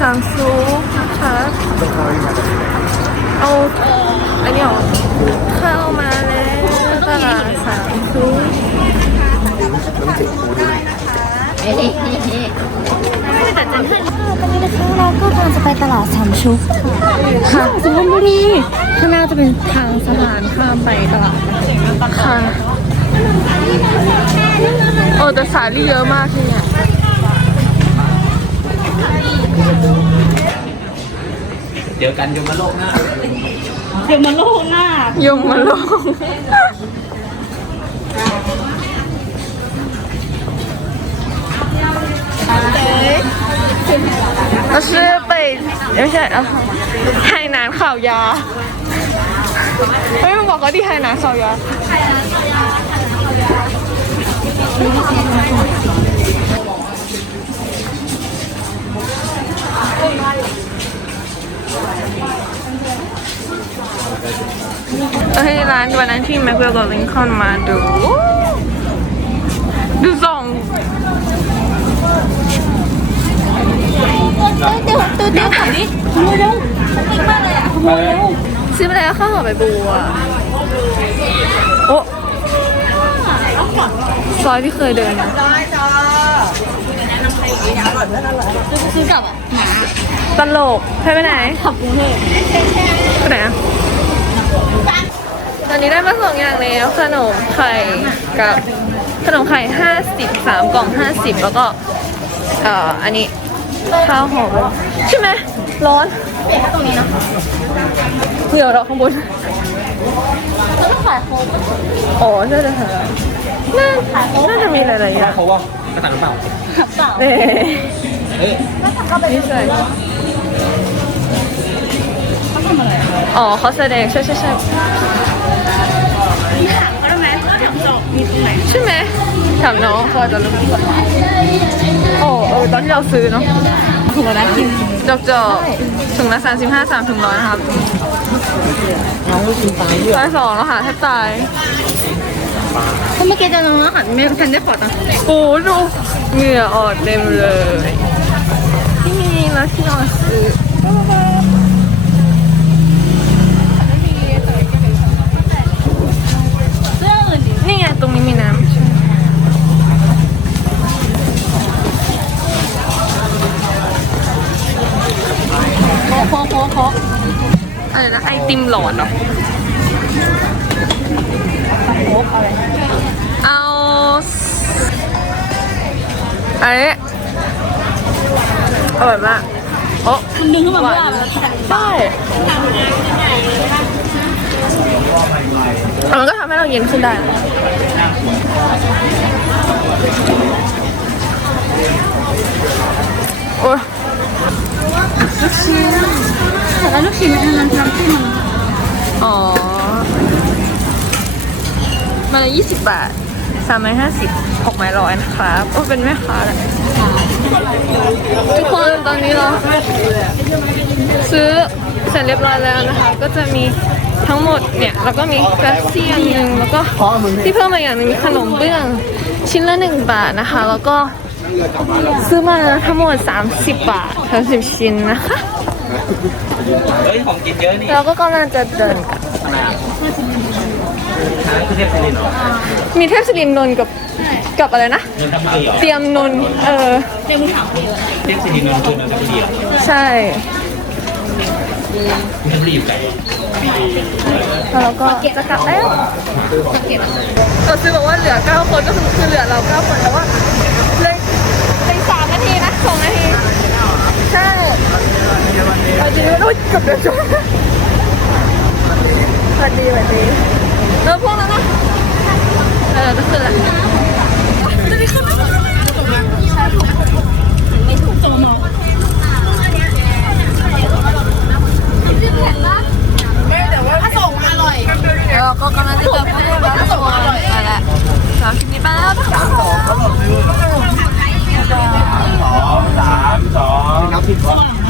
สังซุนะคะเอาอันนี้เอาเข้ามาแล้วตลาดสังซุปตอนนี้นะคะเราก็กำลังจะไปตลาดสามชุกค่ะสุพรรณบุรีข้างหน้าจะเป็นทางสะพานข้ามไปตลาดค่ะโอ้แต่สาลี่เยอะมากที่เนี่ย เดี๋ยวกันยมโลกหน้า เดี๋ยวมาโลกหน้ายมมาลงเราซื้อไปไม่ใช่อะไห่นานข่าวยาเฮ้ยมึงบอกเขาดิไห่นานข่าวยา เอ้ยร้านวันนั้นที่แม็กเวลกับลิงคอนมาดู ดูส่งเดี๋ยวตัวเดียวขับดิขโมยเร็วติ๊กมากเลยอะขโมยเร็วซื้อมาแล้วข้าวหอมใบบัวโอ้ซอยที่เคยเดินนะซื้อกลับอะหมาตลกใช่ไปไหนขับกรุงเทพไปไหนอะ ตอนนี้ได้มาสองอย่างแล้วขนมไข่กับขนมไข่ห้าสิบสามกล่องห้าสิบแล้วก็เอ่ออันนี้ข้าวหอมใช่ไหมร้อนเปลี่ยนแค่ตรงนี้เนาะเหงื่อเราข้างบนแล้วก็ขายโค้กอ๋อใช่เลยค่ะน่าน่าจะมีหลายๆอย่างเขาว่ากระตังหรือเปล่าขับเปล่าเน่เอ้ยนี่ใช่เขาทำ อะไรอะอ๋อเขาแสดงใช่ใช่ใช่มีถามก็ได้ไหมว่าถามจอบมีตรงไหนใช่ไหมถามน้องเขาอาจจะรู้โอ้เออตอนที่เราซื้อเนาะถูกแล้วนะกินจอกจอกถุงละสามสิบห้าสามถุงร้อยนะครับน้องลูกกินปลาเยอะร้อยสองแล้วค่ะแทบตายถ้าเมื่อกี้จะน้องอาหารไม่ทันได้ขอตังค์โอ้ดูเหงื่อออกเต็มเลยที่มีแล้วที่นอนซื้อ เสื้ออื่นดิ นี่ไงตรงนี้มีน้ำใช่ไหม โค้กโค้กโค้ก อะไรนะไอติมหลอดเหรอโค้กอะไรเอาอันนี้อร่อยมากโอ้มันดึงขึ้นมาเมื่อไหร่ใช่มันก็ทำให้เราเย็นขึ้นได้นะโอ้ยแต่ล้วลูกชิ้นอันนั้นน้ำจิ้มมันอ๋อมาละยี่สิบบาทสามไม้ห้าสิบหกไม้ร้อยนะครับ โอ้ เป็นแม่ค้าแหละทุกคนตอนนี้เราซื้อเสร็จเรียบร้อยแล้วนะคะ ก็จะมีทั้งหมดเนี่ยแล้วก็มีแฟบซี่อันหนึ่งแล้วก็ที่เพิ่มมาอย่างหนึงมีขนมเบื้อง ชิ้นละหนึ่งบาทนะคะ แล้วก็ ซื้อมาทั้งหมด 30 บาท30ชิ้นนะคะเฮ้ยของกินเยอะนี่เราก็กำลังจะเดินกลับอันนั้นคือเทพศิรินทร์เหรอมีเทพศิรินทร์นนท์กับกับอะไรนะนนทบุรีเหรอเตรียมนนท์เออเดี๋ยวมึงถามพี่เลยเทพศิรินทร์นนท์คือนนทบุรีเหรอใช่นนทบุรีอยู่ไกลแล้วเราก็จะกลับแล้วเราซื้อบอกว่าเหลือ 9 คนก็คือคือเหลือเรา 9 คนแต่ว่าเลยเลยสามนาทีนะสองนาที ใช่เราจะรู้ว่าเกือบเดือดร้อนสวัสดีสวัสดีแล้วพวกนั้นนะเออก็คือแหละจะมีขึ้นไมไม่ถูกตัวมองถ้าส่งอร่อยเราก็กำลังจะเจอเพื่อนแล้วทุกคนไปแล้วสามคลิปนี้ไปแล้วนะคะสองสามสอง